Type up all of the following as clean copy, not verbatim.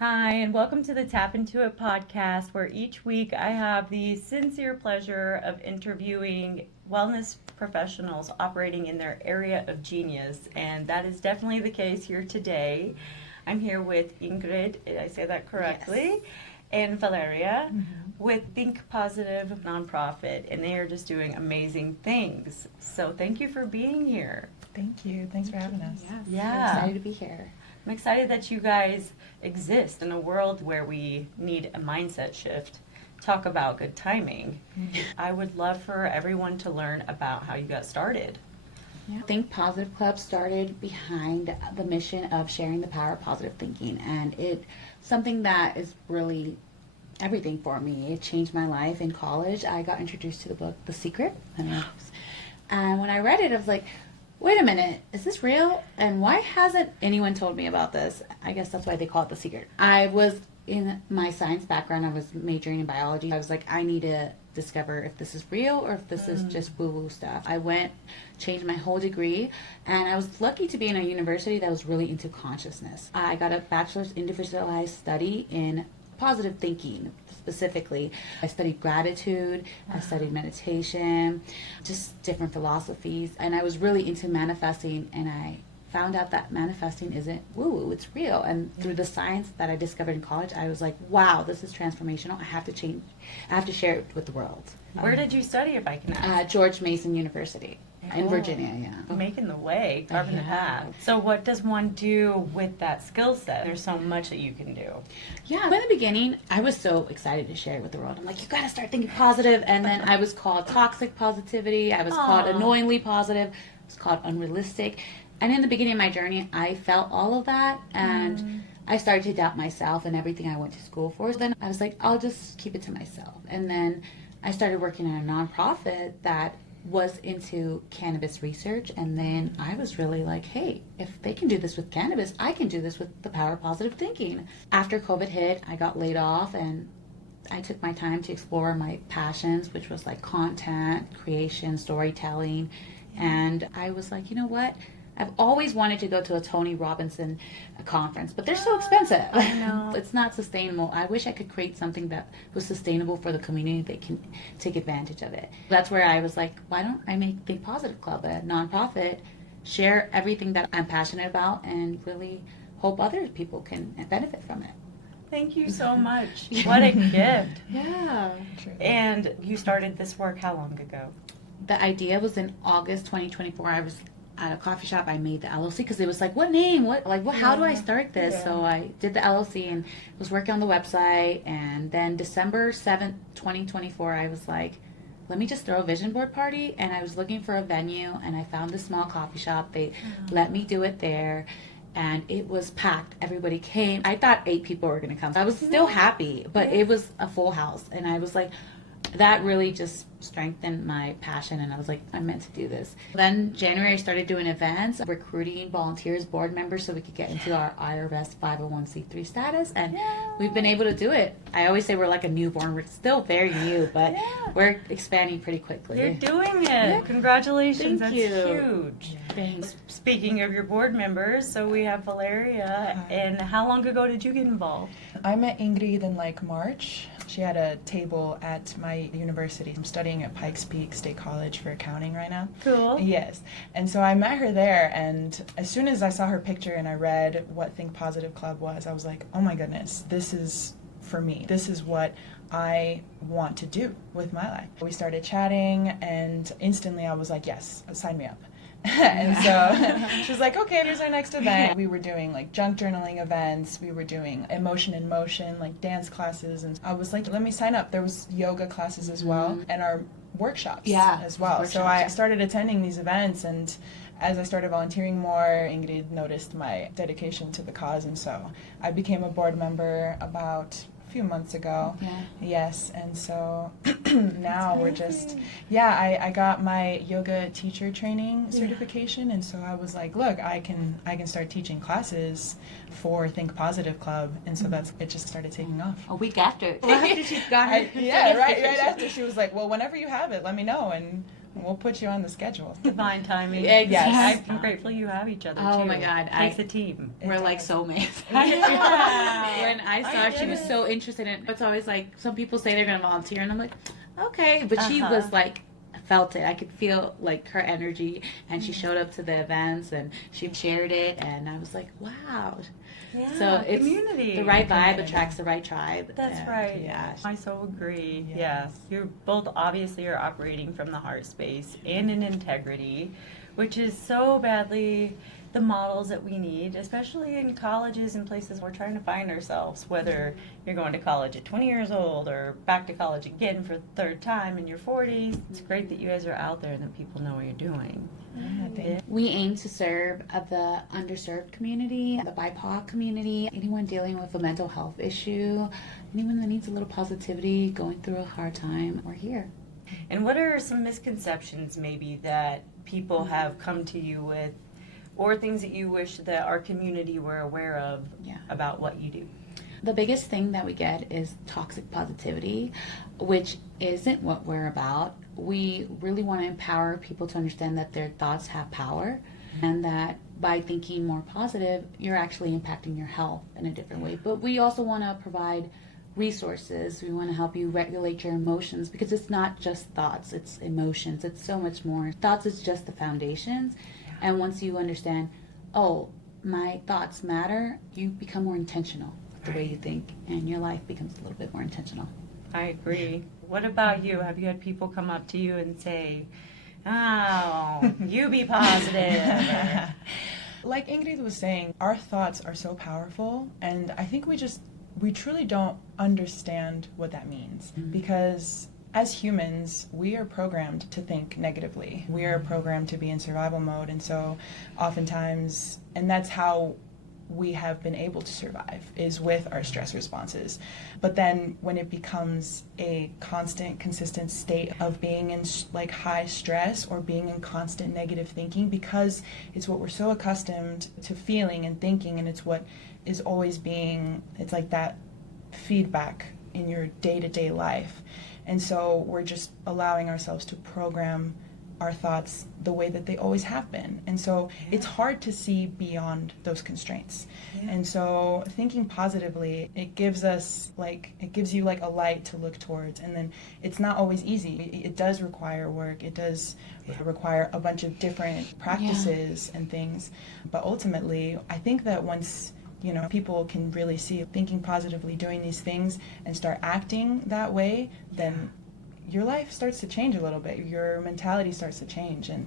Hi, and welcome to the Tap Intuit Podcast, where each week I have the sincere pleasure of interviewing wellness professionals operating in their area of genius, and that is definitely the case here today. I'm here with Ingrid, did I say that correctly? Yes. And Valeria with Think Positive Nonprofit, and they are just doing amazing things. So thank you for being here. Thank you. Thanks for having us. Yes. Yeah. I'm excited to be here. I'm excited that you guys exist in a world where we need a mindset shift. Talk about good timing. I would love for everyone to learn about how you got started. Yeah. Think Positive Club started behind the mission of sharing the power of positive thinking, and it's something that is really everything for me. It changed my life in college. I got introduced to the book The Secret, and when I read it, I was like, wait a minute, is this real? And why hasn't anyone told me about this? I guess that's why they call it The Secret. I was in my science background, I was majoring in biology. I was like, I need to discover if this is real or if this is just woo-woo stuff. I went, changed my whole degree, and I was lucky to be in a university that was really into consciousness. I got a bachelor's individualized study in positive thinking. Specifically, I studied gratitude, I studied meditation, just different philosophies, and I was really into manifesting, and I found out that manifesting isn't woo-woo, it's real. And through the science that I discovered in college, I was like, wow, this is transformational. I have to change, I have to share it with the world. Where did you study, if I can ask? George Mason University in Virginia, yeah. Making the way, carving the path. So what does one do with that skill set? There's so much that you can do. Yeah, in the beginning, I was so excited to share it with the world. I'm like, you gotta start thinking positive. And then I was called toxic positivity. I was called annoyingly positive. I was called unrealistic. And in the beginning of my journey, I felt all of that. And I started to doubt myself and everything I went to school for. So then I was like, I'll just keep it to myself. And then I started working at a nonprofit that was into cannabis research, and then I was really like, hey, if they can do this with cannabis, I can do this with the power of positive thinking. After COVID hit, I got laid off, and I took my time to explore my passions, which was like content creation, storytelling, and I was like, you know what? I've always wanted to go to a Tony Robbins conference, but they're so expensive. I know. It's not sustainable. I wish I could create something that was sustainable for the community that can take advantage of it. That's where I was like, why don't I make Think Positive Club, a nonprofit, share everything that I'm passionate about, and really hope other people can benefit from it. Thank you so much. What a gift. Yeah. And you started this work how long ago? The idea was in August 2024. I was at a coffee shop. I made the LLC because it was like, what name? How do I start this? Yeah. So I did the LLC and was working on the website. And then December 7th, 2024, I was like, let me just throw a vision board party. And I was looking for a venue, and I found this small coffee shop. They let me do it there. And it was packed. Everybody came. I thought 8 people were going to come. I was still happy, but it was a full house. And I was like, that really just strengthened my passion, and I was like, I'm meant to do this. Then January I started doing events, recruiting volunteers, board members, so we could get into our IRS 501c3 status, and we've been able to do it. I always say we're like a newborn. We're still very new, but we're expanding pretty quickly. You're doing it. Congratulations. Thank That's you. huge. Thanks. Speaking of your board members, so we have Valeria. And how long ago did you get involved? I met Ingrid in March. She had a table at my university. I'm studying at Pikes Peak State College for accounting right now. Cool. Yes. And so I met her there, and as soon as I saw her picture and I read what Think Positive Club was, I was like, oh my goodness, this is for me. This is what I want to do with my life. We started chatting, and instantly I was like, yes, sign me up. And so she was like, okay, here's our next event. We were doing junk journaling events. We were doing emotion in motion, dance classes. And I was like, let me sign up. There was yoga classes as well, and our workshops as well. So I started attending these events, and as I started volunteering more, Ingrid noticed my dedication to the cause, and so I became a board member about few months ago. Yes, and so now we're just I got my yoga teacher training certification, and so I was like, look, I can start teaching classes for Think Positive Club, and so it just started taking off. A week after. After she got her right after she was like, well, whenever you have it, let me know. And We'll put you on the schedule. Divine timing. Exactly. I'm grateful you have each other, Oh too. my God, Takes a team. We're like soulmates. Yeah. When I saw she was so interested in it's always like some people say they're gonna volunteer and I'm like, okay. But she was like felt it. I could feel like her energy and she showed up to the events and she shared it and I was like, wow. Yeah, So it's community. the right vibe attracts the right tribe. That's and right. Yeah. I so agree. Yes. Yeah. You both obviously are operating from the heart space and in integrity, which is so badly the models that we need, especially in colleges and places we're trying to find ourselves, whether you're going to college at 20 years old or back to college again for the third time in your 40s. It's great that you guys are out there and that people know what you're doing. We aim to serve the underserved community, the BIPOC community, anyone dealing with a mental health issue, anyone that needs a little positivity, going through a hard time, we're here. And what are some misconceptions maybe that people have come to you with, or things that you wish that our community were aware of about what you do? The biggest thing that we get is toxic positivity, which isn't what we're about. We really want to empower people to understand that their thoughts have power and that by thinking more positive, you're actually impacting your health in a different way. But we also want to provide resources. We want to help you regulate your emotions because it's not just thoughts, it's emotions. It's so much more. Thoughts is just the foundations. And once you understand, oh, my thoughts matter, you become more intentional with the way you think and your life becomes a little bit more intentional. I agree. What about you? Have you had people come up to you and say, oh, you be positive? Like Ingrid was saying, our thoughts are so powerful, and I think we truly don't understand what that means because as humans, we are programmed to think negatively. We are programmed to be in survival mode, and so oftentimes, and that's how we have been able to survive, is with our stress responses. But then when it becomes a constant, consistent state of being in like high stress or being in constant negative thinking, because it's what we're so accustomed to feeling and thinking, and it's what is always being, it's like that feedback in your day-to-day life. And so we're just allowing ourselves to program our thoughts the way that they always have been. And so it's hard to see beyond those constraints. And so thinking positively, it gives you like a light to look towards. And then it's not always easy. It does require work. It does require a bunch of different practices and things. But ultimately, I think that once people can really see thinking positively, doing these things, and start acting that way, then your life starts to change a little bit. Your mentality starts to change, and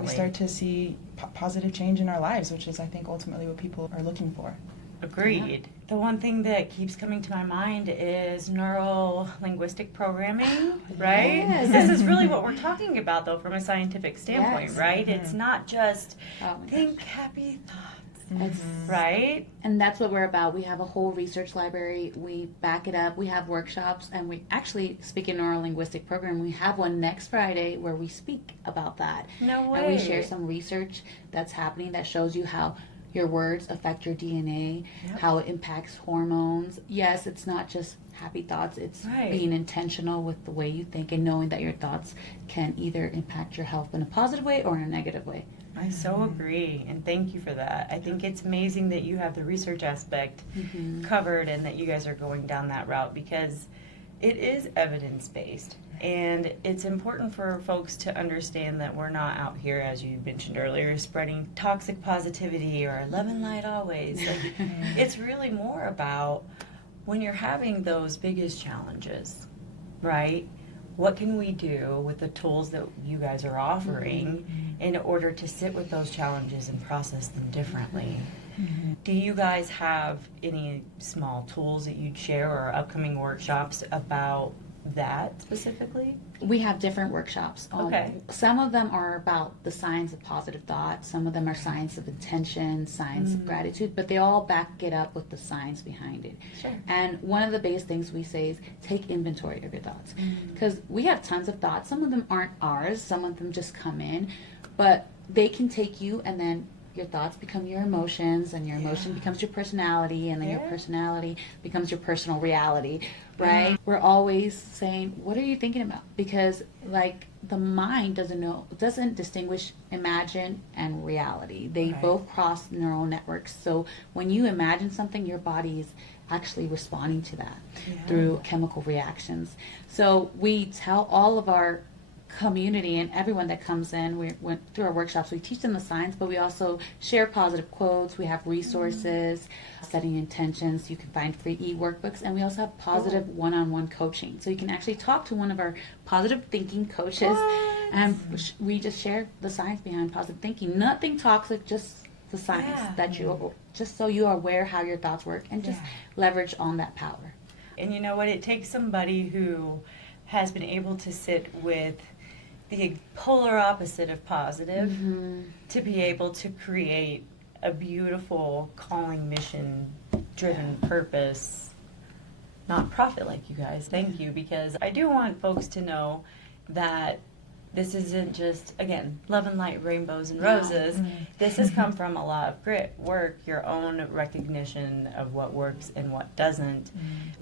we start to see positive change in our lives, which is, I think, ultimately what people are looking for. Agreed. Yeah. The one thing that keeps coming to my mind is neuro-linguistic programming, right? Yes. This is really what we're talking about, though, from a scientific standpoint, right? It's not just think happy thoughts. Right? And that's what we're about. We have a whole research library. We back it up. We have workshops. And we actually speak in neuro-linguistic program. We have one next Friday where we speak about that. No way. And we share some research that's happening that shows you how your words affect your DNA, how it impacts hormones. Yes, it's not just happy thoughts. It's being intentional with the way you think and knowing that your thoughts can either impact your health in a positive way or in a negative way. I so agree, and thank you for that. I think it's amazing that you have the research aspect covered and that you guys are going down that route, because it is evidence-based, and it's important for folks to understand that we're not out here, as you mentioned earlier, spreading toxic positivity or love and light always. Like, it's really more about when you're having those biggest challenges, right? What can we do with the tools that you guys are offering in order to sit with those challenges and process them differently? Do you guys have any small tools that you'd share or upcoming workshops about that specifically? We have different workshops. Some of them are about the science of positive thought. Some of them are science of intention, science of gratitude, but they all back it up with the science behind it. Sure. And one of the biggest things we say is take inventory of your thoughts. Because we have tons of thoughts. Some of them aren't ours. Some of them just come in. But they can take you, and then your thoughts become your emotions, and your emotion becomes your personality, and then your Yeah. personality becomes your personal reality, right? We're always saying, what are you thinking about? Because like the mind doesn't distinguish imagine and reality. They Right. both cross neural networks. So when you imagine something, your body is actually responding to that through chemical reactions. So we tell all of our community and everyone that comes in, we went through our workshops, we teach them the science, but we also share positive quotes. We have resources, setting intentions. You can find free e-workbooks, and we also have positive one-on-one coaching. So you can actually talk to one of our positive thinking coaches, and we just share the science behind positive thinking. Nothing toxic, just the science that you, just so you are aware how your thoughts work, and just leverage on that power. And you know what? It takes somebody who has been able to sit with the polar opposite of positive to be able to create a beautiful, calling, mission-driven purpose nonprofit like you guys. Thank you, because I do want folks to know that this isn't just, again, love and light, rainbows and roses. This has come from a lot of grit, work, your own recognition of what works and what doesn't.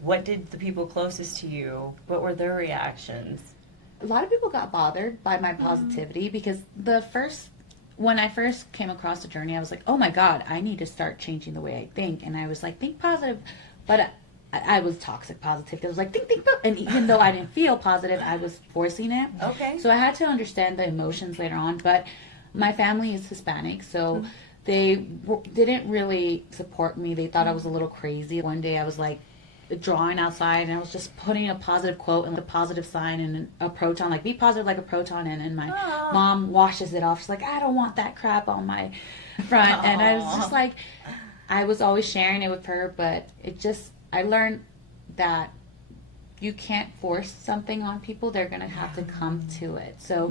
What did the people closest to you, what were their reactions? A lot of people got bothered by my positivity, because when I first came across the journey, I was like, oh my God, I need to start changing the way I think. And I was like, think positive. But I was toxic positive. I was like, think. And even though I didn't feel positive, I was forcing it. Okay. So I had to understand the emotions later on. But my family is Hispanic, so they didn't really support me. They thought I was a little crazy. One day I was like, drawing outside, and I was just putting a positive quote and a positive sign and a proton, like be positive like a proton, and my mom washes it off. She's like, I don't want that crap on my front. And I was just like, I was always sharing it with her, but I learned that you can't force something on people. They're gonna have to come to it. So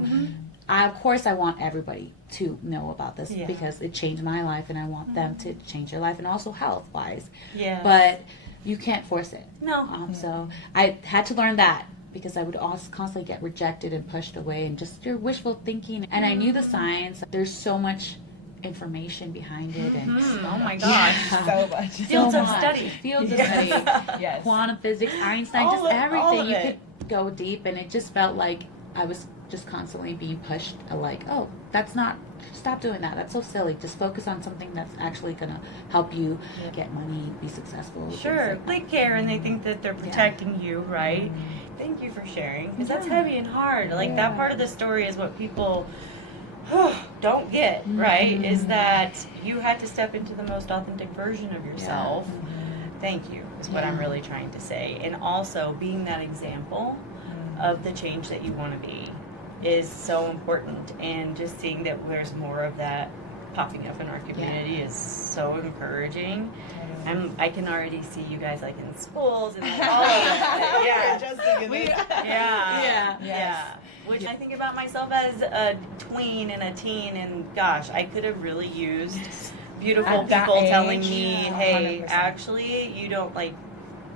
of course I want everybody to know about this, because it changed my life, and I want them to change their life, and also health wise. But you can't force it. No. So I had to learn that, because I would also constantly get rejected and pushed away, and just your wishful thinking. And I knew the science. There's so much information behind it, and Oh my gosh. So much. Fields of study. Fields of study. Yes. Quantum physics, Einstein, All just of everything. You it. could go deep, and it just felt like I was just constantly being pushed, like, oh, stop doing that. That's so silly. Just focus on something that's actually going to help you get money, be successful. Sure. They care and they think that they're protecting you, right? Thank you for sharing, because that's heavy and hard. Like that part of the story is what people don't get, right? Is that you had to step into the most authentic version of yourself. Thank you is what I'm really trying to say. And also being that example of the change that you want to be is so important, and just seeing that there's more of that popping up in our community is so encouraging. I can already see you guys like in schools and like, all of that. Yeah. Which I think about myself as a tween and a teen, and gosh, I could have really used beautiful At that people age, telling me, hey, 100%. actually, you don't like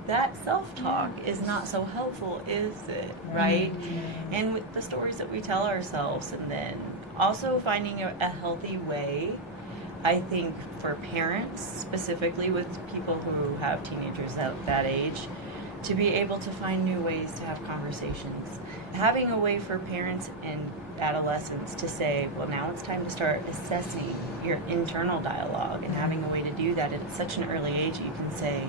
that self-talk is not so helpful, is it? Right? And with the stories that we tell ourselves, and then also finding a healthy way, I think, for parents, specifically with people who have teenagers at that age, to be able to find new ways to have conversations. Having a way for parents and adolescents to say, well, now it's time to start assessing your internal dialogue, and having a way to do that at such an early age. You can say,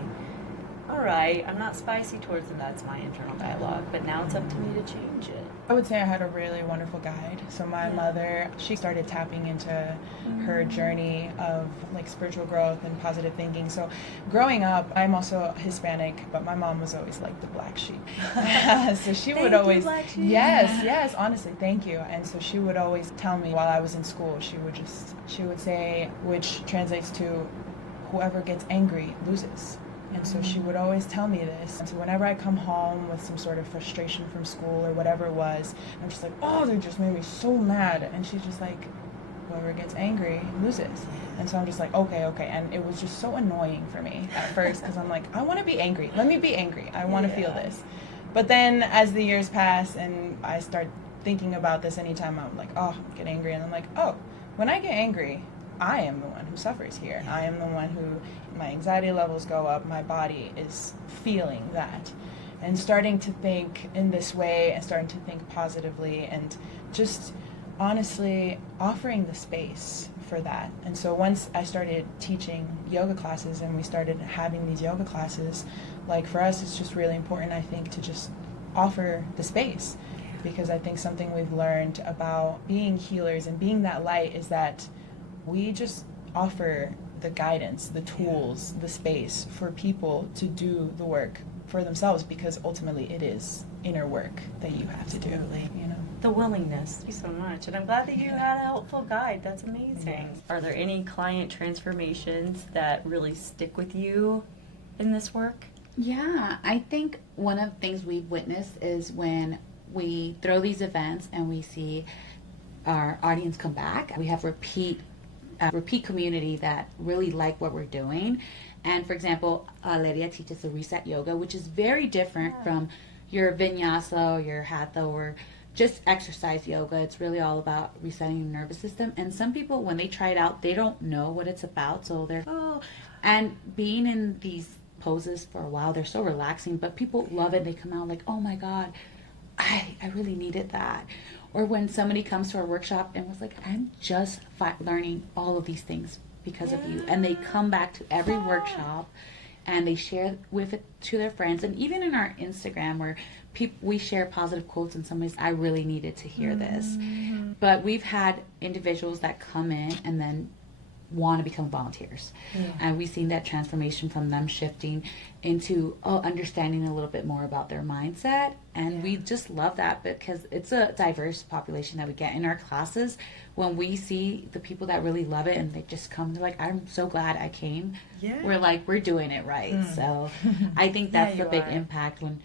all right, I'm not spicy towards them, that's my internal dialogue, but now it's up to me to change it. I would say I had a really wonderful guide. So my mother, she started tapping into her journey of like spiritual growth and positive thinking. So growing up, I'm also Hispanic, but my mom was always like the black sheep. So she would always, black sheep. yes, honestly, thank you. And so she would always tell me while I was in school, she would say, which translates to whoever gets angry loses. And so she would always tell me this. And so whenever I come home with some sort of frustration from school or whatever it was, I'm just like, oh, they just made me so mad. And she's just like, whoever gets angry loses. And so I'm just like, okay. And it was just so annoying for me at first, because I'm like, I want to be angry. Let me be angry. I want to feel this. But then as the years pass and I start thinking about this anytime I'm like, oh, get angry. And I'm like, oh, when I get angry, I am the one who suffers here. I am the one who, my anxiety levels go up, my body is feeling that. And starting to think in this way and starting to think positively and just honestly offering the space for that. And so once I started teaching yoga classes and we started having these yoga classes, like for us it's just really important, I think, to just offer the space. Because I think something we've learned about being healers and being that light is that we just offer the guidance, the tools, the space for people to do the work for themselves, because ultimately it is inner work that you have to do, you know. The willingness. Thank you so much. And I'm glad that you had a helpful guide. That's amazing. Are there any client transformations that really stick with you in this work? Yeah, I think one of the things we've witnessed is when we throw these events and we see our audience come back. We have repeat community that really like what we're doing. And for example, Valeria teaches the reset yoga, which is very different from your vinyasa or your hatha or just exercise yoga. It's really all about resetting your nervous system. And some people, when they try it out, they don't know what it's about. So they're, and being in these poses for a while, they're so relaxing, but people love it. They come out like, oh my God, I really needed that. Or when somebody comes to our workshop and was like, I'm just learning all of these things because of you. And they come back to every workshop and they share with it to their friends. And even in our Instagram where we share positive quotes and somebody's, I really needed to hear this. But we've had individuals that come in and then want to become volunteers. And we've seen that transformation from them shifting into understanding a little bit more about their mindset. And we just love that because it's a diverse population that we get in our classes. When we see the people that really love it and they just come, they're like, I'm so glad I came. We're like, we're doing it right. So I think that's the big impact when,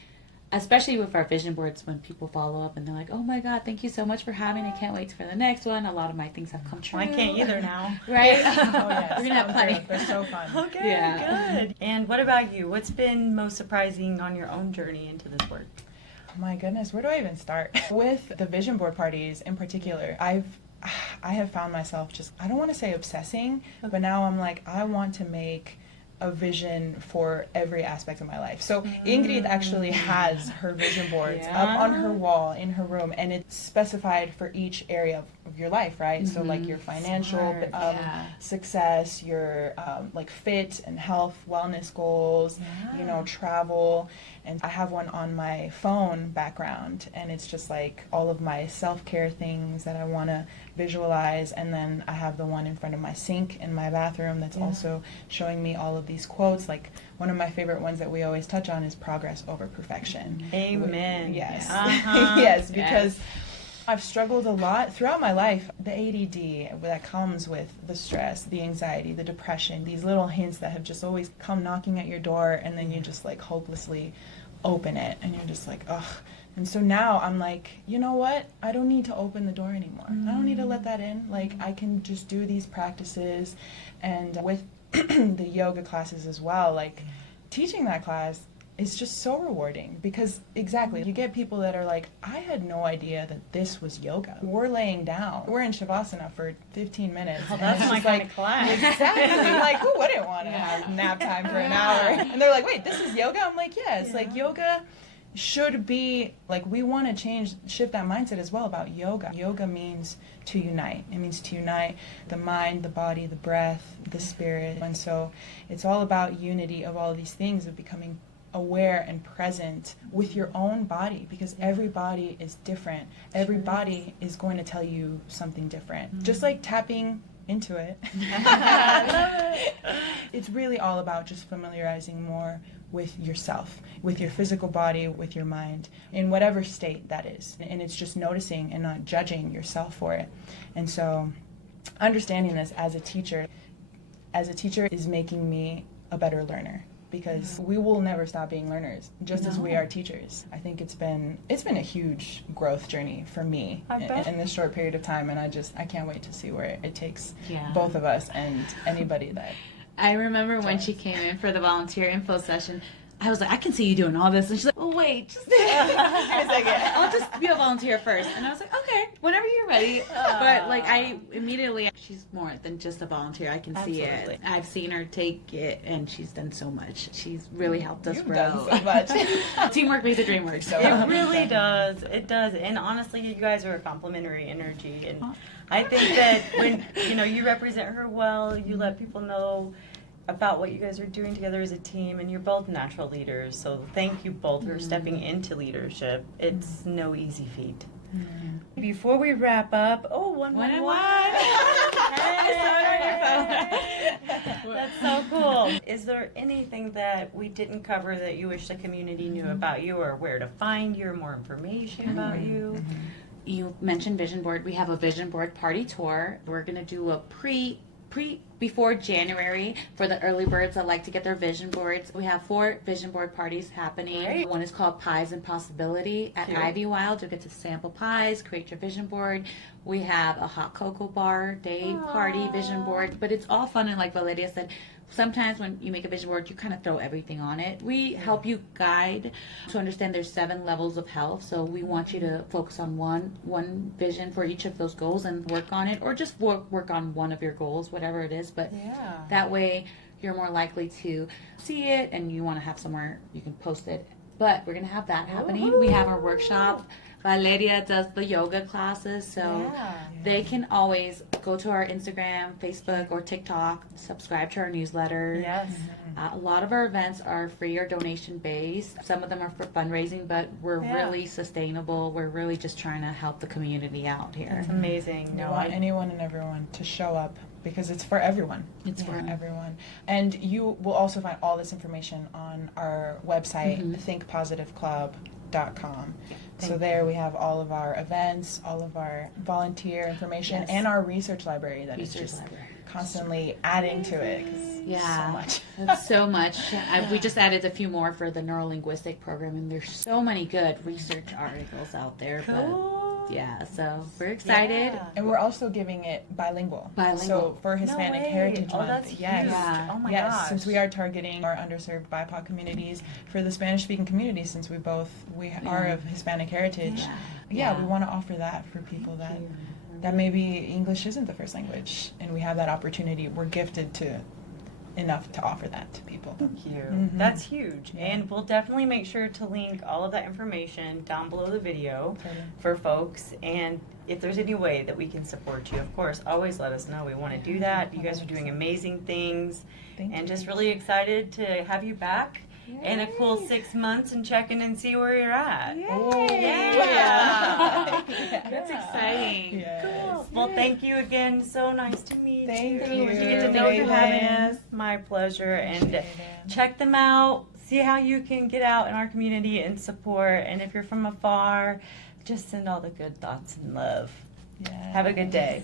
especially with our vision boards, when people follow up and they're like, oh my God, thank you so much for having. I can't wait for the next one. A lot of my things have come true. I can't either now. Right? Oh yes. We're gonna have plenty. They're so fun. Okay, good. And what about you? What's been most surprising on your own journey into this work? My goodness, where do I even start? With the vision board parties in particular, I have found myself just, I don't want to say obsessing, but now I'm like, I want to make a vision for every aspect of my life. So Ingrid actually has her vision boards up on her wall in her room, and it's specified for each area of your life, right? So like your financial success, your like fit and health, wellness goals, you know, travel. And I have one on my phone background, and it's just like all of my self-care things that I want to visualize. And then I have the one in front of my sink in my bathroom that's also showing me all of these quotes. Like one of my favorite ones that we always touch on is progress over perfection. Amen. Yes. Yes, because I've struggled a lot throughout my life. The ADD that comes with the stress, the anxiety, the depression, these little hints that have just always come knocking at your door, and then you just like hopelessly open it and you're just like, ugh. And so now I'm like, you know what? I don't need to open the door anymore. I don't need to let that in. Like I can just do these practices. And with the yoga classes as well, like teaching that class is just so rewarding because exactly, you get people that are like, I had no idea that this was yoga. We're laying down. We're in Shavasana for 15 minutes. Oh, that's my kind of class. Exactly. Like, who wouldn't want to have nap time for an hour? And they're like, wait, this is yoga? I'm like, yes. Like, yoga should be, like, we want to shift that mindset as well about yoga. Yoga means to unite. It means to unite the mind, the body, the breath, the spirit. And so it's all about unity of all of these things, of becoming aware and present with your own body, because every body is different. Every body is going to tell you something different. Just like tapping into it. I love it. It's really all about just familiarizing more with yourself, with your physical body, with your mind, in whatever state that is. And it's just noticing and not judging yourself for it. And so understanding this as a teacher is making me a better learner. Because we will never stop being learners, just as we are teachers. I think it's been a huge growth journey for me in this short period of time, and I can't wait to see where it takes both of us and anybody that. I remember when she came in for the volunteer info session, I was like, I can see you doing all this. And she's like, oh, wait, just give me a second. I'll just be a volunteer first. And I was like, okay, whenever you're ready. But like, I immediately, she's more than just a volunteer. I can see Absolutely. it. I've seen her take it, and she's done so much. She's really helped us You've grow. done so much. Teamwork makes the dream work. So It really does. It does. And honestly, you guys are a complementary energy. And I think that when, you represent her well, you let people know about what you guys are doing together as a team, and you're both natural leaders. So thank you both for stepping into leadership. It's no easy feat. Before we wrap up, one. That's so cool. Is there anything that we didn't cover that you wish the community knew about you, or where to find you, or more information about you? You mentioned vision board. We have a vision board party tour. We're going to do a before January for the early birds that like to get their vision boards. We have 4 vision board parties happening. Great. One is called Pies and Possibility at Cute. Ivy Wild. You'll get to sample pies, create your vision board. We have a hot cocoa bar day party vision board, but it's all fun. And like Valeria said, sometimes when you make a vision board, you kind of throw everything on it. We help you guide to understand there's 7 levels of health. So we want you to focus on one vision for each of those goals and work on it, or just work on one of your goals, whatever it is. But that way you're more likely to see it, and you want to have somewhere you can post it. But we're going to have that happening. We have our workshop. Valeria does the yoga classes, so they can always go to our Instagram, Facebook, or TikTok, subscribe to our newsletter. Yes. A lot of our events are free or donation based. Some of them are for fundraising, but we're really sustainable. We're really just trying to help the community out here. It's amazing. We No, want anyone and everyone to show up because it's for everyone. It's for everyone. And you will also find all this information on our website, thinkpositiveclub.com. So there we have all of our events, all of our volunteer information, and our research library that is just constantly adding to it. 'Cause so much. It's so much. We just added a few more for the neurolinguistic program, and there's so many good research articles out there. Cool. But so we're excited. Yeah. And we're also giving it bilingual. So for Hispanic Heritage Month. That's huge. Yeah. Oh my Yes, gosh. since we are targeting our underserved BIPOC communities, for the Spanish-speaking community, since we are of Hispanic heritage, we want to offer that for people that maybe English isn't the first language, and we have that opportunity. We're gifted enough to offer that to people. Thank you. That's huge. And we'll definitely make sure to link all of that information down below the video for folks. And if there's any way that we can support you, of course, always let us know. We want to do that. You guys are doing amazing things. And just really excited to have you back in a cool 6 months and check in and see where you're at. Yeah. That's exciting. Cool. Well, thank you again. So nice to meet you. Thank you. To get to know you Megan. having us. My pleasure. And check them out. See how you can get out in our community and support. And if you're from afar, just send all the good thoughts and love. Have a good day.